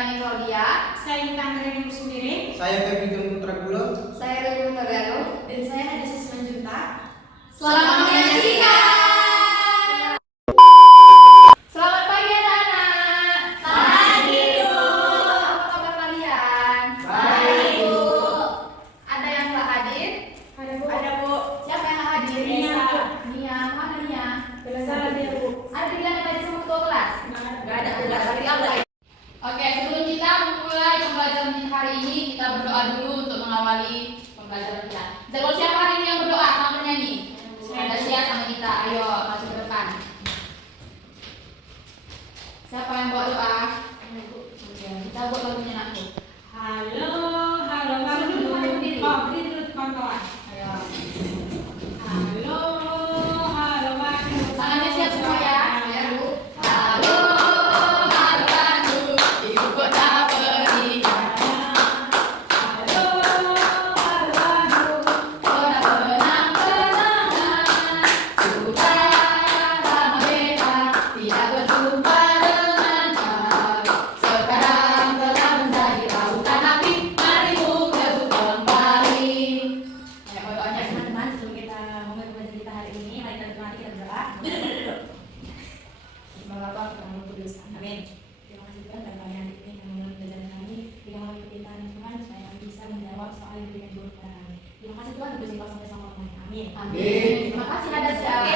Melani Claudia. Saya Gita Anggreni sendiri. Saya Kevin Putra Gulo. Saya Relu Tagano. Dan saya Nadisa Simanjunta. Selamat menyaksikan. Selamat pagi anak-anak. Pagi, Bu. Apa kabar kalian? Baik, Bu. Ada yang nggak hadir? Ada Bu. Ada, Bu. Siapa yang nggak hadir? Nia. Nia, mana Nia? Salah dia Bu. Ada bilang tadi sama ketua kelas? Gak ada tugas hari apa? Oke, sebelum kita memulai pembelajaran kita hari ini, kita berdoa dulu untuk mengawali pembelajaran kita. Jadwal siapa hari ini yang berdoa sama bernyanyi? Ada Sia sama kita. Ayo masuk ke depan. Siapa yang bawa doa? Oke, kita buat lagunya nanti. Halo, Mami. Oh, berdiri dulu kawan-kawan. Ayo. Halo, Mami. Tangannya siap semua ya. Ya, Bu. Halo, halo Bandung, ibu kota beriman. Halo, Bandung. Kota benang-benangan, suka lama beta, tidak berjumpa dengan kau. Sekarang telah menjadi lautan api, mari rebut kembali. Ayo doanya. Teman-teman, sebelum kita mulai pembelajaran kita hari ini, mari kita berdoa. Duduk. Bismillahirrahmanirrahim. Amin. Terima kasih Tuhan dan kami hari ini yang mulai pembelajaran kami. Berikan kami perintah Tuhan supaya kami bisa menjawab soal yang diberikan guru kepada kami. Terima kasih Tuhan untuk berjumpa sampai sama Amin. Amin. Terima kasih ada siapa.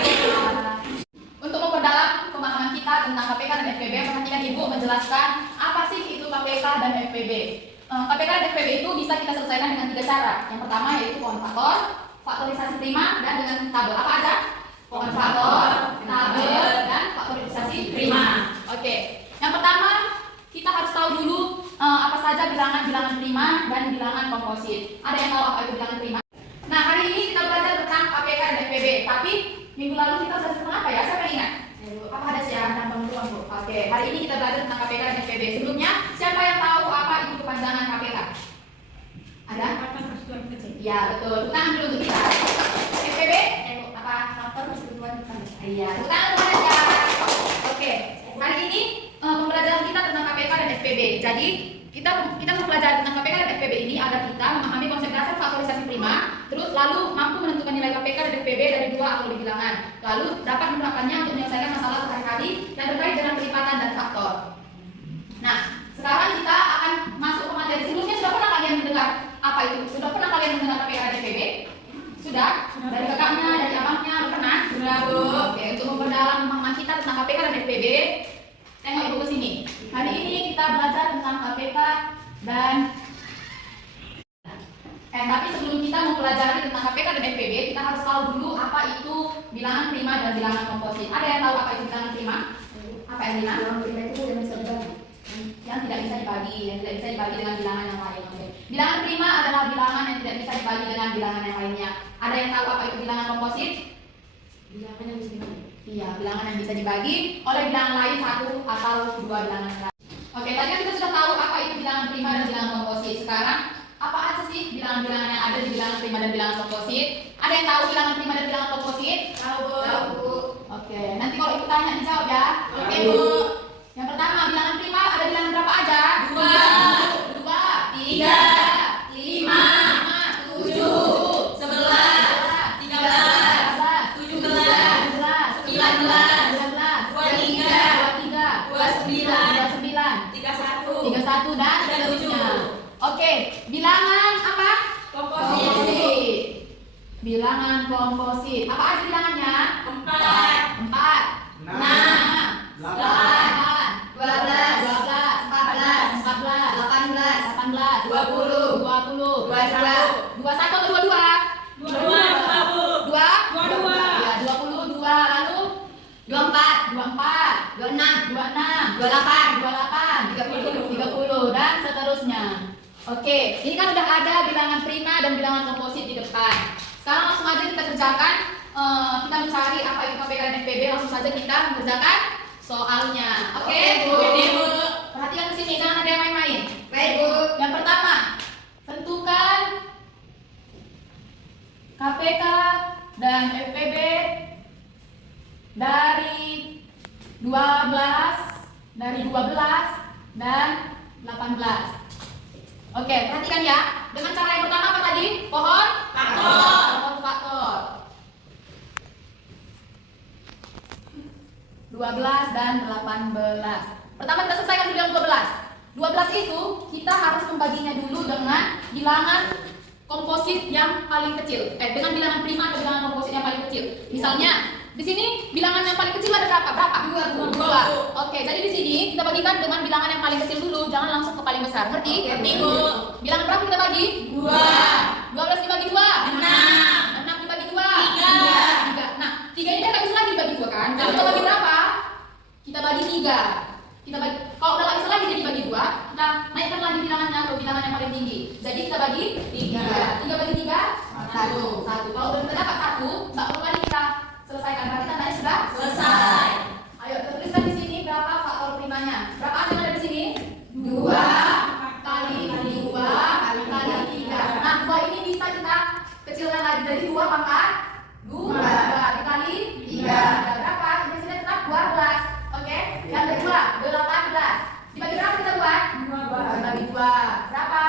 Untuk memperdalam pemahaman kita tentang KPK dan FPB, perhatikan Ibu menjelaskan apa sih itu KPK dan FPB. KPK dan FPB itu bisa kita selesaikan dengan 3 cara. Yang pertama yaitu pohon faktor, faktorisasi prima, dan dengan tabel. Apa aja? Pohon faktor, tabel, dan faktorisasi prima. Oke. Yang pertama kita harus tahu dulu apa saja bilangan-bilangan prima dan bilangan komposit. Ada yang tahu apa itu bilangan prima? Nah, hari ini kita belajar tentang KPK dan FPB. Tapi minggu lalu kita belajar tentang apa ya? Siapa yang ingat? Apa ada sih tentang pengetahuan, Bu? Oke, hari ini kita belajar tentang KPK dan FPB. Sebelumnya, siapa yang tahu apa itu kepanjangan KPK? Ada? Kekuatan persatuan kecil. Ya, betul. Tepuk tangan dulu untuk kita. FPB? Apa? Faktor persatuan manusia. Iya, tepuk tangan untuk aja. Oke, hari ini pembelajaran kita tentang KPK dan FPB. Jadi, kita mempelajari tentang KPK dan FPB ini agar kita memahami konsep dasar faktorisasi prima, terus lalu mampu menentukan nilai KPK dan FPB dari 2 atau lebih bilangan, lalu dapat menerapkannya untuk menyelesaikan masalah sehari-hari yang terkait dengan perlipatan dan faktor. Nah, sekarang kita akan masuk ke materi. Sebelumnya sudah pernah kalian mendengar apa itu? Sudah pernah kalian mendengar KPK dan FPB? Sudah? Dari kakaknya, dari abangnya, pernah? Sudah, Bu. Oke, untuk memperdalam pemahaman kita tentang KPK dan FPB, tengok Ibu ke sini. Hari ini kita belajar tentang KPK dan tapi sebelum kita mempelajari tentang KPK dan FPB, kita harus tahu dulu apa itu bilangan prima dan bilangan komposit. Ada yang tahu apa itu bilangan prima? Apa yang bilangan? Bilangan prima itu yang bisa dibagi. Yang tidak bisa dibagi, yang tidak bisa dibagi dengan bilangan yang lain. Oke. Bilangan prima adalah bilangan yang tidak bisa dibagi dengan bilangan yang lainnya. Ada yang tahu apa itu bilangan komposit? Bilangan yang bisa dibagi. Iya, bilangan yang bisa dibagi oleh bilangan lain 1 atau 2 bilangan lain. Oke, tadi kan kita sudah tahu apa itu bilangan prima dan bilangan komposit. Sekarang, apa aja sih bilangan-bilangan yang ada di bilangan prima dan bilangan komposit? Ada yang tahu bilangan prima dan bilangan komposit? Tahu, Bu. Tahu, Bu. Oke, nanti kalau Ibu tanya dijawab ya. Oke, Bu. Yang pertama, bilangan prima ada bilangan berapa aja? 2, 3, 5, 7, 11, 13, 17, 19, 23, 29, 31 dan seterusnya. Oke, bilangan apa? Komposit. Bilangan komposit. Apa aja bilangannya? 4, 6, 8, 12, 14, 18, 20, 21 atau 22? 22. Ya, 22 lalu 24, 26, 28, 30 dan seterusnya. Oke, ini kan udah ada bilangan prima dan bilangan komposit di depan. Sekarang langsung aja kita kerjakan. Kita mencari apa itu KPK dan FPB. Langsung saja kita mengerjakan soalnya. Oke, Bu. Perhatikan ke sini, jangan ada yang main-main. Baik, Bu. Yang pertama, tentukan KPK dan FPB dari 12 dan 18. Oke, perhatikan ya. Dengan cara yang pertama apa tadi? Pohon Faktor. Pohon faktor. 12 dan 18. Pertama kita selesaikan dulu yang 12. 12 itu kita harus membaginya dulu dengan bilangan komposit yang paling kecil. Dengan bilangan prima atau bilangan komposit yang paling kecil. Misalnya, di sini bilangan yang paling kecil ada berapa? Berapa? 2. Oke, jadi di sini kita bagikan dengan bilangan yang paling kecil dulu, jangan langsung ke paling besar. Ngerti? Ngerti, Bu. Bilangan berapa kita bagi? 2. 12 dibagi 2. 6 dibagi 2. 3. Nah, 3 ini kan nggak bisa lagi dibagi 2 kan? Jadi kita bagi berapa? Kita bagi 3. Kita bagi, kalau udah nggak bisa lagi jadi bagi 2, kita naikkan lagi bilangannya ke bilangan yang paling tinggi. Jadi kita bagi 3. 3 bagi 3? 1. Kalau udah kita dapat 1, nggak perlu lagi kita selesaikan. Berarti tandanya sudah Selesai. Ayo kita tuliskan di sini berapa faktor primanya. Berapa aja yang ada di sini? 2 kali 2 kali 3. Nah, 2 ini bisa kita kecilkan lagi. Jadi 2 pangkat 2 dikali 3. Berapa? Ini sudah tetap 12. Oke? Yang kedua, 18. Dibagi berapa kita buat? 2. Dibagi 2. Berapa?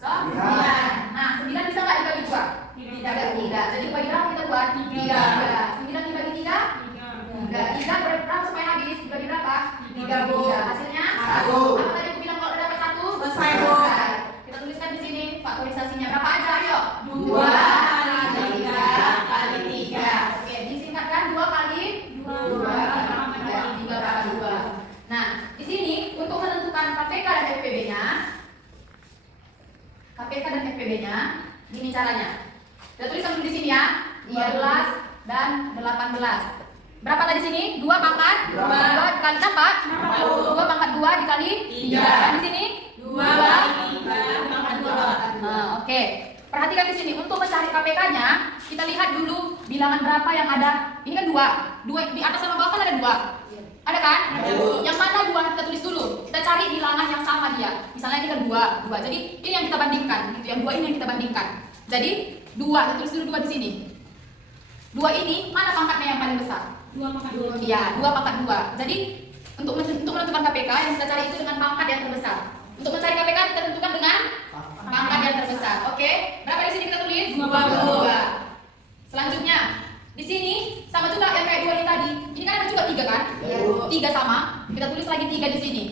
9. Nah, 9 bisa nggak dibagi 2? Tidak. Jadi dibagi berapa kita buat? 3. 9 dibagi 3? 3 berapa supaya habis? Dibagi berapa? 3, Bu. Hasilnya 1. Apa tadi aku bilang kalau udah dapat 1? Selesai, Bu. Kita tuliskan di sini faktorisasinya berapa aja? Ayo. 2 kali 3 kali 3. Oke, disingkatkan 2 kali 2. 3 kali 2. Nah, di sini untuk menentukan KPK dan FPB-nya, gini caranya. Kita tuliskan dulu di sini ya. 12 dan 18. Berapa tadi sini? 2 pangkat 2 dikali apa? 2 pangkat 2 dikali 3. Dan di sini 2 kali 3 pangkat 2. Nah, oke. Perhatikan di sini untuk mencari KPK-nya, kita lihat dulu bilangan berapa yang ada. Ini kan 2 di atas sama bawah kan ada 2. Ada kan? Ada, Bu. Yang mana 2 kita tulis dulu. Kita cari bilangan yang sama dia. Misalnya ini kan 2. Jadi ini yang kita bandingkan, gitu. Yang 2 ini yang kita bandingkan. Jadi 2, kita tulis dulu 2 di sini. 2 ini mana pangkatnya yang paling besar? 2 pangkat 2. Iya, 2 pangkat 2. Jadi untuk menentukan KPK yang kita cari itu dengan pangkat yang terbesar. Untuk mencari KPK kita tentukan dengan pangkat yang terbesar. Oke? Berapa di sini kita tulis? 20. Selanjutnya, di sini sama juga yang kayak 2 ini tadi. Ini kan ada juga 3 kan? Iya, Bu. 3 sama. Kita tulis lagi 3 di sini.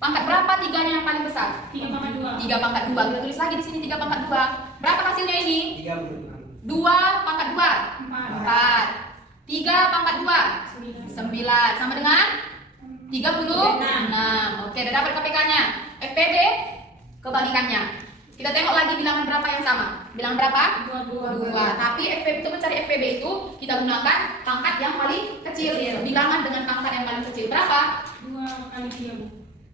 Pangkat berapa 3-nya yang paling besar? 3 pangkat 2. 3 pangkat 2. Kita tulis lagi di sini 3 pangkat 2. Berapa hasilnya ini? 36. 2 pangkat 2. 4. 3 pangkat 2. 9 sama dengan 36. Oke, udah dapat KPK-nya. FPB kebalikannya. Kita tengok lagi bilangan berapa yang sama. Bilangan berapa? 2. Tapi FPB itu mencari FPB itu kita gunakan pangkat yang paling kecil. Bilangan dengan pangkat yang paling kecil. Berapa? 2 kali 3, Bu.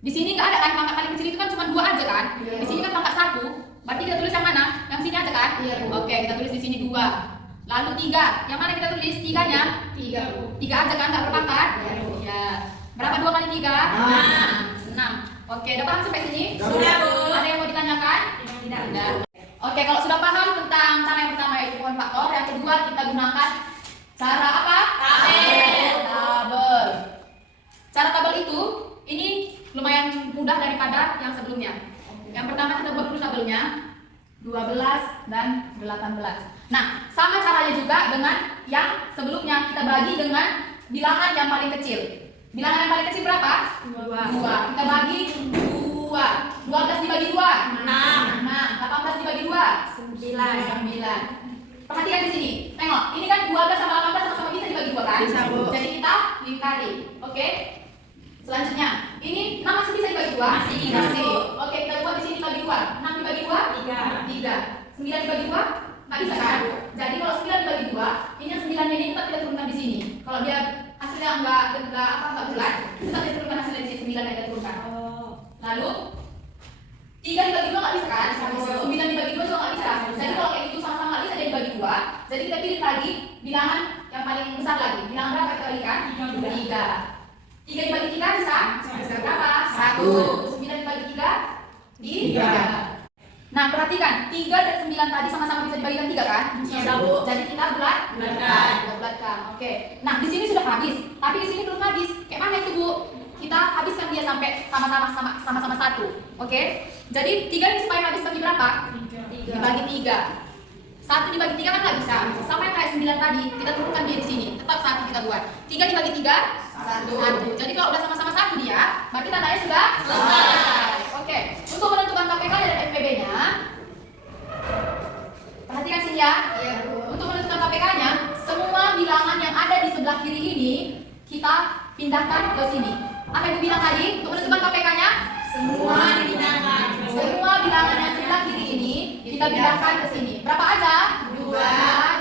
Di sini nggak ada kan pangkat paling kecil itu kan cuma 2 aja kan? Iya. Di sini kan pangkat 1. Berarti kita tulis yang mana? Yang sini aja kan? Iya, Bu. Oke, kita tulis di sini 2. Lalu 3. Yang mana kita tulis? 3-nya? 3, Bu. 3 aja kan, nggak berpangkat? Ya. Berapa 2 kali 3? 6. Oke, udah paham sampai sini? Sudah, Bu. Ada yang mau ditanyakan? Tidak. Oke, kalau sudah paham tentang cara yang pertama yaitu pohon faktor, yang kedua kita gunakan cara apa? Tabel. Cara tabel itu ini lumayan mudah daripada yang sebelumnya. Yang pertama kita buat dulu tabelnya 12 dan 18. Nah, sama caranya juga dengan yang sebelumnya, kita bagi dengan bilangan yang paling kecil. Bilangan yang paling kecil berapa? 2. Kita bagi 2. 12 dibagi 2. 6. 18 dibagi 2. 9. Perhatikan di sini. Tengok, ini kan 12 sama 18 sama-sama bisa dibagi 2 kan? Bisa, Bu. Jadi kita lingkari. Oke? Selanjutnya, ini 6 masih bisa dibagi 2? Masih bisa, Bu. Oke, kita buat di sini bagi 2. 6 dibagi 2? 3. 9 dibagi 2? Nggak bisa kan? Jadi kalau 9 dibagi 2, ini yang 9 ini tetap kita turunkan di sini. Kalau dia hasilnya enggak bulat, tetap kita turunkan hasilnya di sini 9 yang kita turunkan. Lalu 3 dibagi 2 nggak bisa kan? 9 dibagi 2 juga nggak bisa. Jadi kalau kayak gitu sama-sama nggak bisa jadi dibagi 2. Jadi kita pilih lagi bilangan yang paling besar lagi. Bilangan berapa kita balikan? 3. 3 dibagi 3 bisa? Bisa berapa? 1. 9 dibagi 3? 3. Nah, perhatikan, 3 dan 9 tadi sama-sama bisa dibagikan 3 kan? Bisa, Bu. Jadi kita bulatkan. Kita bulatkan. Oke. Nah, di sini sudah habis, tapi di sini belum habis. Kayak mana itu, Bu? Kita habiskan dia sama sampai sama-sama 1. Oke? Jadi 3 ini supaya habis bagi berapa? Dibagi 3. 1 dibagi 3 kan nggak bisa. Sama yang kayak 9 tadi, kita turunkan dia di sini. Tetap 1 kita buat. 3 dibagi 3, 1. Jadi kalau udah sama-sama 1 dia, berarti tandanya sudah selesai. Oke. Untuk menentukan KPK dan FPB-nya, perhatikan sini ya. Untuk menentukan KPK-nya, semua bilangan yang ada di sebelah kiri ini kita pindahkan ke sini. Apa Ibu bilang tadi? Untuk menentukan KPK-nya, semua bilangan yang sebelah kiri ini kita pindahkan ke sini. Berapa aja? 2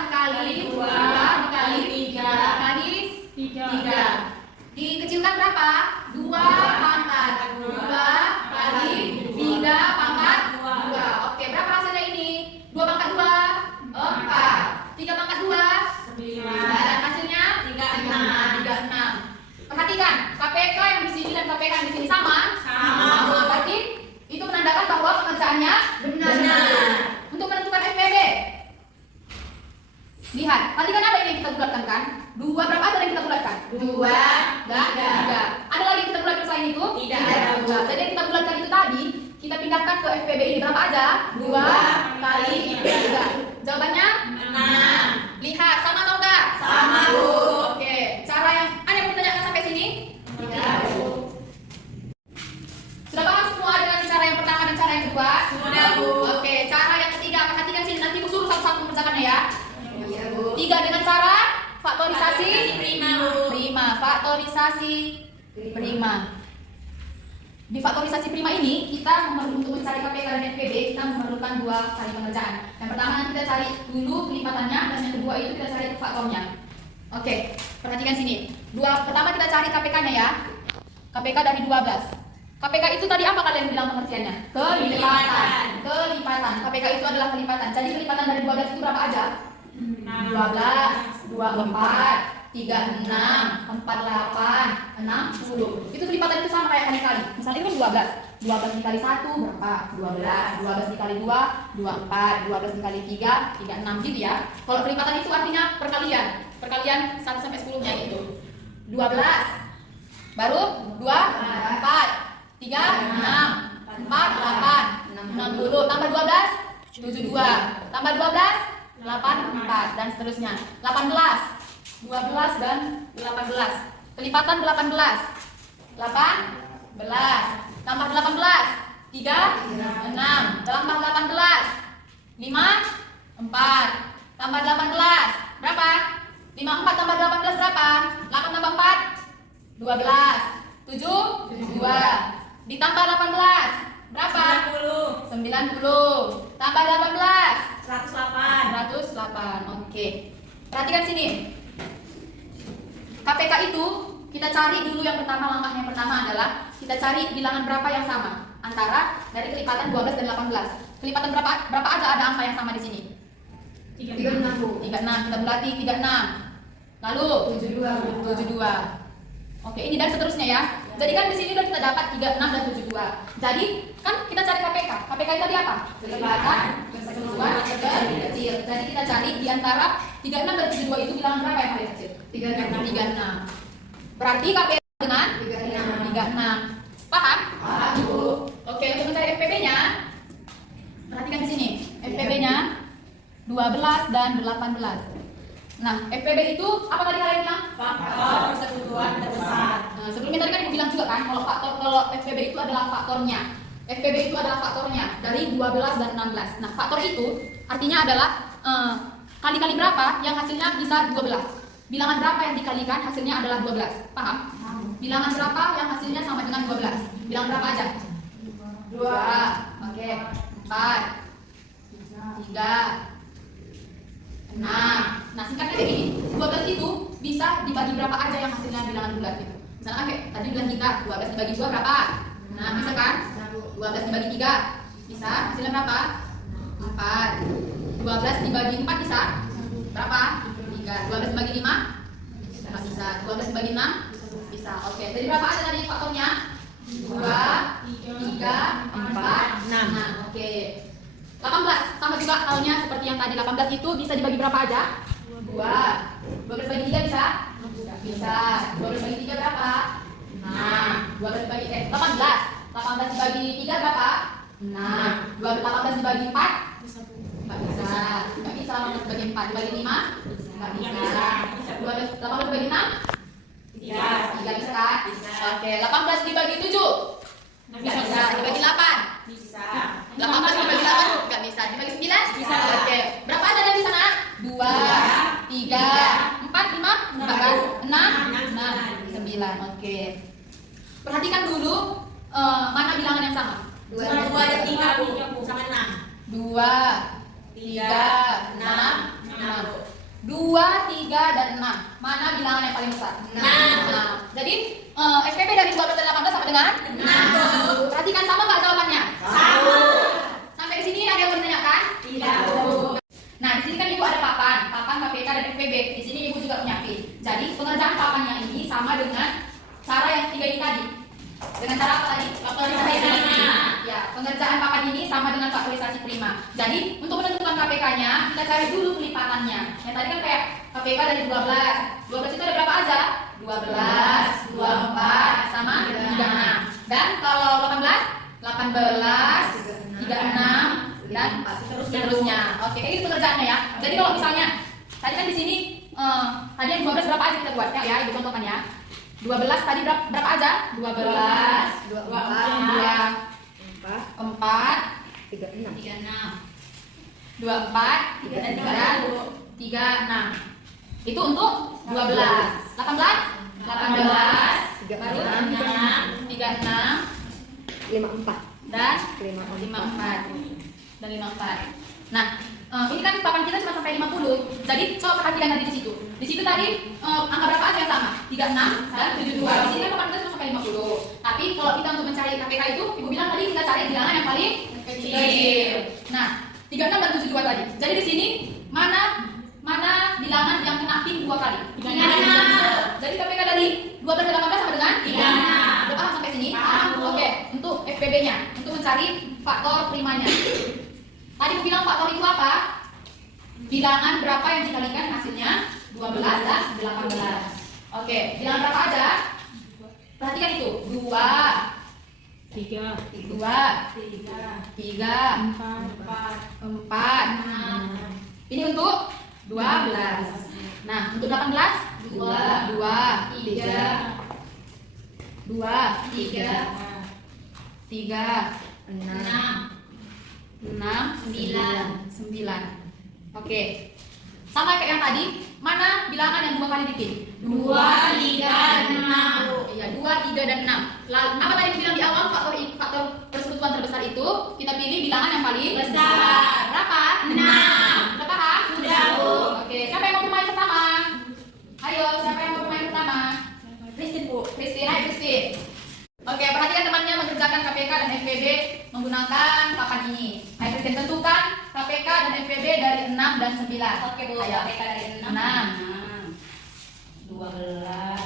dikali 2 dikali 3 dikali 3. Dikecilkan berapa? 2 pangkat 2 kali 3 pangkat 2. Oke, berapa hasilnya ini? 2 pangkat 2, 4. 3 pangkat 2, 9. Dan hasilnya 36. Perhatikan, KPK yang di sini dan KPK yang di sini sama. Berarti itu menandakan bahwa pengerjaannya benar. Untuk menentukan FPB, lihat, tadi kan ada yang kita bulatkan kan? 2, berapa ada yang kita bulatkan? 2 dan 3. Ada lagi yang kita bulatkan selain itu? Tidak ada. Jadi yang kita bulatkan itu tadi, kita pindahkan ke FPB ini. Berapa aja? 2 kali 3. Jawabannya 6. Lihat, sama atau enggak? Sama, Bu. Oke, cara yang ada yang ditanyakan sampai sini? Tidak, Bu. Sudah paham semua dengan cara yang pertama dan cara yang kedua? Sudah, Bu. Oke, cara yang ketiga, perhatikan sini, nanti Bu suruh satu-satu mengerjakannya ya. Iya, Bu. 3 dengan cara faktorisasi prima, Bu. Faktorisasi prima. Di faktorisasi prima ini kita untuk mencari KPK dan FPB kita memerlukan 2 kali pengerjaan. Yang pertama nanti kita cari dulu kelipatannya dan yang kedua itu kita cari faktornya. Oke, perhatikan sini. Pertama kita cari KPK-nya ya. KPK dari 12. KPK itu tadi apa kalian bilang pengertiannya? Kelipatan. KPK itu adalah kelipatan. Jadi kelipatan dari 12 itu berapa aja? 12, 24, 36, 48, 60. Itu kelipatan itu sama kayak kali-kali. Misalnya itu kan 12. 12 dikali 1 berapa? 12. 12 dikali 2, 24. 12 dikali 3, 36 gitu ya. Kalau kelipatan itu artinya perkalian. Perkalian 1 sampai 10-nya itu. 12. Baru 2, 4, 3, 6, 4, 8, 60. Tambah 12, 72. Tambah 12, 84 dan seterusnya. 18, 12 dan 18. Kelipatan 18. 18. Tambah 18. 3, 6. Tambah 18. 5, 4. Tambah 18. Berapa? 54 tambah 18 berapa? 8 tambah 4, 12. 7, 2. Ditambah 18. Berapa? 90. Tambah 18. 108. Oke. Perhatikan sini. KPK itu kita cari dulu yang pertama, langkah yang pertama adalah kita cari bilangan berapa yang sama antara dari kelipatan 12 dan 18. Kelipatan berapa aja ada angka yang sama di sini? 36. Kita bulati 36. Lalu 72. Oke, ini dan seterusnya ya. Jadi kan di sini udah kita dapat 36 dan 72. Jadi kan kita cari KPK. KPK itu tadi apa? Kelipatan kesatuan kecil. Jadi kita cari di antara 36 dan 72 itu bilangan berapa yang paling kecil? 36. Berarti KPK dengan 36. Paham? Paham, Bu. Oke, untuk mencari FPB-nya, perhatikan di sini. FPB-nya 12 dan 18. Nah, FPB itu apa tadi kalian bilang? Faktor persekutuan terbesar. Nah, sebelumnya tadi kan Ibu bilang juga kan kalau FPB itu adalah faktornya. FPB itu adalah faktornya dari 12 dan 16. Nah, faktor itu artinya adalah kali-kali berapa yang hasilnya bisa 12. Bilangan berapa yang dikalikan hasilnya adalah 12. Paham? Bilangan berapa yang hasilnya sama dengan 12? Bilangan berapa aja? 2. Oke. 4. 3. 6. Nah, singkatnya kayak gini. 12 itu bisa dibagi berapa aja yang hasilnya bilangan bulat gitu. Misalnya oke, tadi bilang kita 12 dibagi 2 berapa? Nah, bisa kan? 12 dibagi 3 bisa, hasilnya berapa? 4. 12 dibagi 4 bisa? Berapa? 3. 12 dibagi 5? Nggak bisa. 12 dibagi 6? Bisa. Oke, jadi berapa aja tadi faktornya? 2, 3, 4, 6. Oke. 18 sama juga halnya seperti yang tadi. 18 itu bisa dibagi berapa aja? 2. 12 bagi 3 bisa? Bisa. 12 bagi 3 berapa? 6. 12 bagi 18. 18 dibagi 3 berapa? 6. 18 dibagi 4? Nggak bisa. Nggak bisa 18 dibagi 4. Dibagi 5? Nggak bisa. 18 dibagi 6? 3 bisa. Oke, 18 dibagi 7? Nggak bisa. Dibagi 8? 18 dibagi 8? Nggak bisa. Dibagi 9? Bisa. Oke. Berapa ada di sana? 2, 3, 4, 5, 6, 9. Oke. Perhatikan dulu mana bilangan yang sama. 2, 3, 6, 2, 3, dan 6. Mana bilangan yang paling besar? 6. Jadi FPB dari 12 dan 18 sama dengan 6. Perhatikan sama nggak jawabannya? Sampai di sini ada yang menanyakan? Nah, di sini kan ibu ada papan KPK dan FPB. Di sini ibu juga punya pin. Jadi pengerjaan papannya ini sama dengan cara yang 3 ini tadi. Dengan cara apa tadi? Faktorisasi. Ya, pengerjaan papan ini sama dengan faktorisasi prima. Jadi untuk menentukan KPK-nya kita cari dulu pelipatannya. Yang tadi kan kayak KPK dari 12. 12 itu ada berapa aja? 12, 24 sama 36. Dan kalau 18, 36 dan seterusnya. Oke, ini pengerjaannya ya. Jadi kalau misalnya tadi kan di sini tadi yang 12 berapa aja kita buat ya, ibu contohkan ya. 12 tadi berapa aja? 12, 2, 4, 36. 24, 36. Itu untuk 12. 18, 36, 54. dan 54. 54. Nah, ini kan papan kita cuma sampai 50. Jadi coba perhatikan tadi di situ. Di situ tadi angka berapa aja yang sama? 36 dan 72. Di sini kan papan kita cuma sampai 50. Tapi kalau kita untuk mencari KPK itu, ibu bilang tadi kita cari bilangan yang paling kecil. Nah, 36 dan 72 tadi. Jadi di sini mana bilangan yang kena pin 2 kali? 36. Jadi KPK dari 12 dan 18 sama dengan 36. Udah paham sampai sini? Oke, untuk FPB-nya, untuk mencari faktor primanya. Tadi aku bilang faktor itu apa? Bilangan berapa yang dikalikan hasilnya? 12 dan 18. Oke, bilangan berapa aja? Perhatikan itu. 2, 3, 4. Ini untuk 12. Nah, untuk 18? 2, 3, 9. Oke. Sama kayak yang tadi, mana bilangan yang 2 kali dipin? 2, 3, 6. Iya, 2, 3, dan 6. Lalu, apa tadi aku bilang di awal faktor persekutuan terbesar itu kita pilih bilangan yang paling Besar. Berapa? 6. Udah paham? Sudah, Bu. Oke, siapa yang mau bermain pertama? Ayo, siapa yang mau bermain pertama? Kristin, Bu. Kristin, ayo Kristin. Oke, perhatikan temannya mengerjakan KPK dan FPB menggunakan papan ini. Ayo Kristin, tentukan KPK dan FPB dari 6 dan 9. Oke, Bu. Ayo. KPK dari 6, 12,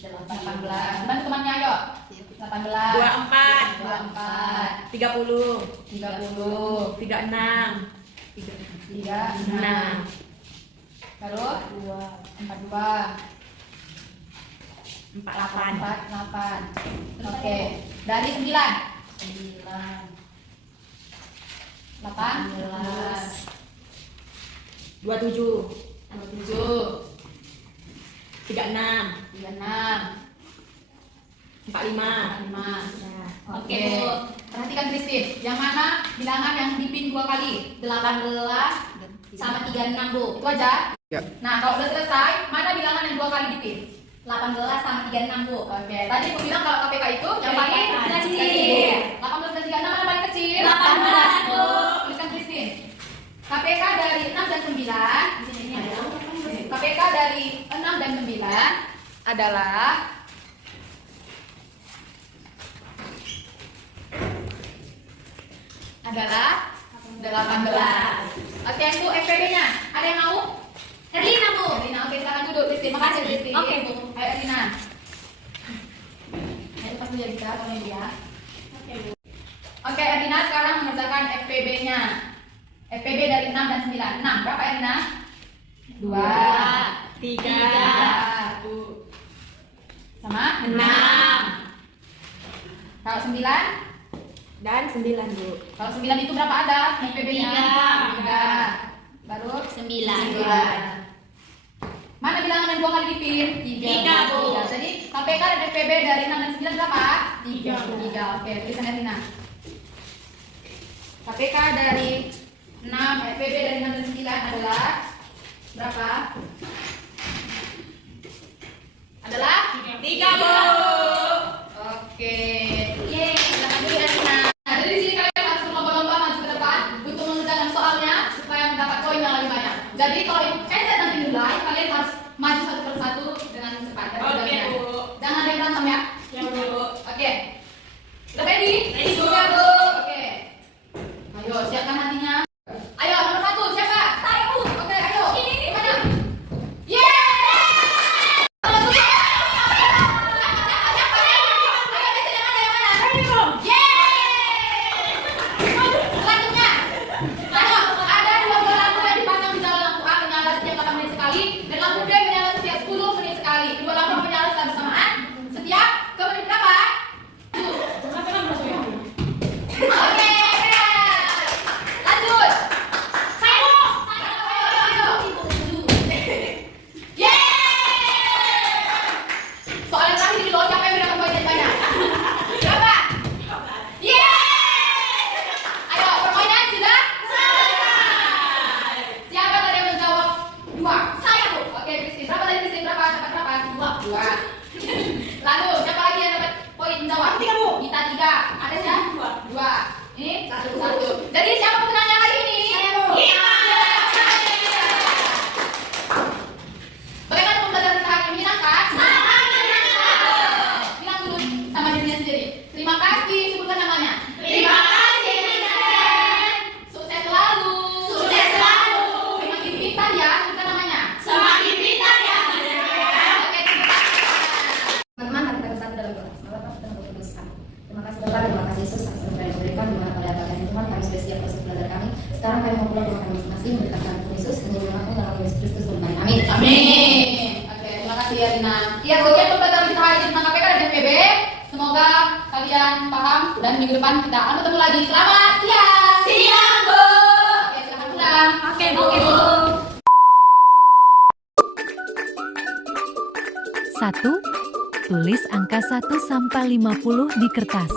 18. Bantu temannya ayo. 18, 24, 30, 30, 36, 36. Terus 42, 48. Oke, dari 9, 18, 27, 27, 36, 36, 45. 45. Oke, Oke, Bu. perhatikan Kristin. Yang mana bilangan yang dipin 2 kali? 18 sama 36, Bu. Itu aja. Ya. Nah, kalau udah selesai, mana bilangan yang 2 kali dipin? 18 sama 36, Bu. Oke, tadi aku bilang kalau KPK itu yang paling kecil. 18 dan 36 mana paling kecil? 18, Bu. Tuliskan Kristin. KPK dari 6 dan 9. Di sini ada. KPK dari 6 dan 9 adalah adalah 18. Oke, untuk FPB-nya ada yang mau? Erlina, Bu. Erlina, oke, silakan duduk Kristin. Makasih Kristin. Oke, Bu. Ayo Erlina. Ayo pas dulu ya kita sama Ibu ya. Oke, Erlina sekarang mengerjakan FPB-nya. FPB dari 6 dan 9. 6 berapa Erlina? 2, 3, 3, sama 6, 9? Dan 9, Bu. Kalau 9 itu berapa ada FPB-nya? 3. Baru 9. Mana bilangan yang 2 kali dipin? 3, Bu. Jadi KPK dan FPB dari 6 dan 9 berapa? 3. 3. Oke, tulisannya Rina. KPK dari 6, FPB dari 6 dan 9 adalah berapa? Adalah 3, Bu. Oke. Yeay, silakan dulu ya Rina. Nah, dari sini kalian harus berlomba-lomba maju ke depan untuk mengerjakan soalnya supaya mendapat poin yang lebih banyak. Jadi kalau nanti mulai, kalian harus maju satu persatu dengan cepat. Oke, Bu. Jangan ada yang berantem ya. Ya, Bu. Oke. Udah ready? Ready, Bu. Sudah, Bu. Oke. Ayo, siapkan hatinya. Ayo, nomor 1 siapa? Saya, Bu. Oke, ayo. Ini mana? Yeay! Selanjutnya, ada 2 lampu yang dipasang di jalan lampu A menyala setiap 8 menit sekali dan lampu B menyala setiap 10 menit sekali. Kedua lampu menyala secara bersamaan setiap ke menit berapa? Oke, lanjut. Saya, Bu. Ayo. Yeay! Soal yang terakhir ini loh, siapa yang mendapat poin banyak? Siapa? Yeay! Ayo, permainan sudah selesai. Siapa tadi yang menjawab 2? Saya, Bu. Oke, Christine. Berapa tadi Christine? Berapa? Dapat berapa? 2. Lalu, siapa lagi yang dapat poin menjawab? 3, Bu. Kita 3. Ada siapa? 2. Ini 1. Jadi siapa pemenangnya hari ini? Saya, Bu. Bagaimana pembelajaran kita hari ini? Menyenangkan? Bilang dulu sama dirinya sendiri. Terima kasih, sebutkan namanya. Terima kasih, Vincent. Sukses selalu. Sukses selalu. Semakin pintar ya, sebutkan namanya. Semakin pintar ya, Oke, terima kasih. Teman-teman, mari kita bersatu dalam doa. Semoga Bapak kita berkuduskan. Terima kasih Bapak, terima kasih Yesus atas berkat yang diberikan dimana pada kalian Tuhan kami sudah siap proses belajar kami. Sekarang kami mau pulang ke rumah kami masing-masing memberitakan Tuhan Yesus hanya rumahku dalam Yesus Kristus Tuhan. Amin. Amin. Oke, terima kasih ya Rina. Ya, sekian pembelajaran kita hari ini tentang KPK dan FPB. Semoga kalian paham dan minggu depan kita akan ketemu lagi. Selamat siang. Siang, Bu. Oke, silakan pulang. Oke, Bu. Oke, Bu. 1. Tulis angka 1 sampai 50 di kertas.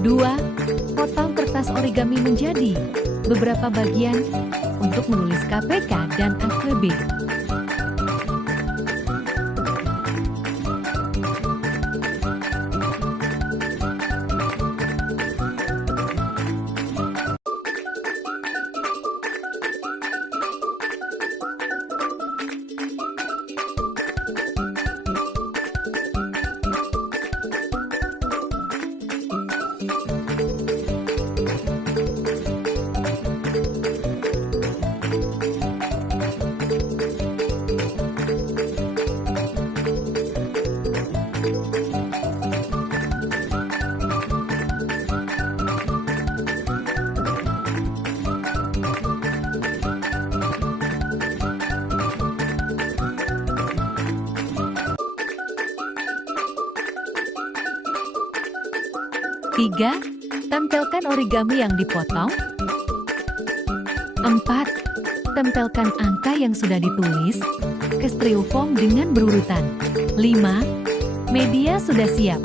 2. Potong kertas origami menjadi beberapa bagian untuk menulis KPK dan FPB. 3. Tempelkan origami yang dipotong. 4. Tempelkan angka yang sudah ditulis ke styrofoam dengan berurutan. 5. Media sudah siap.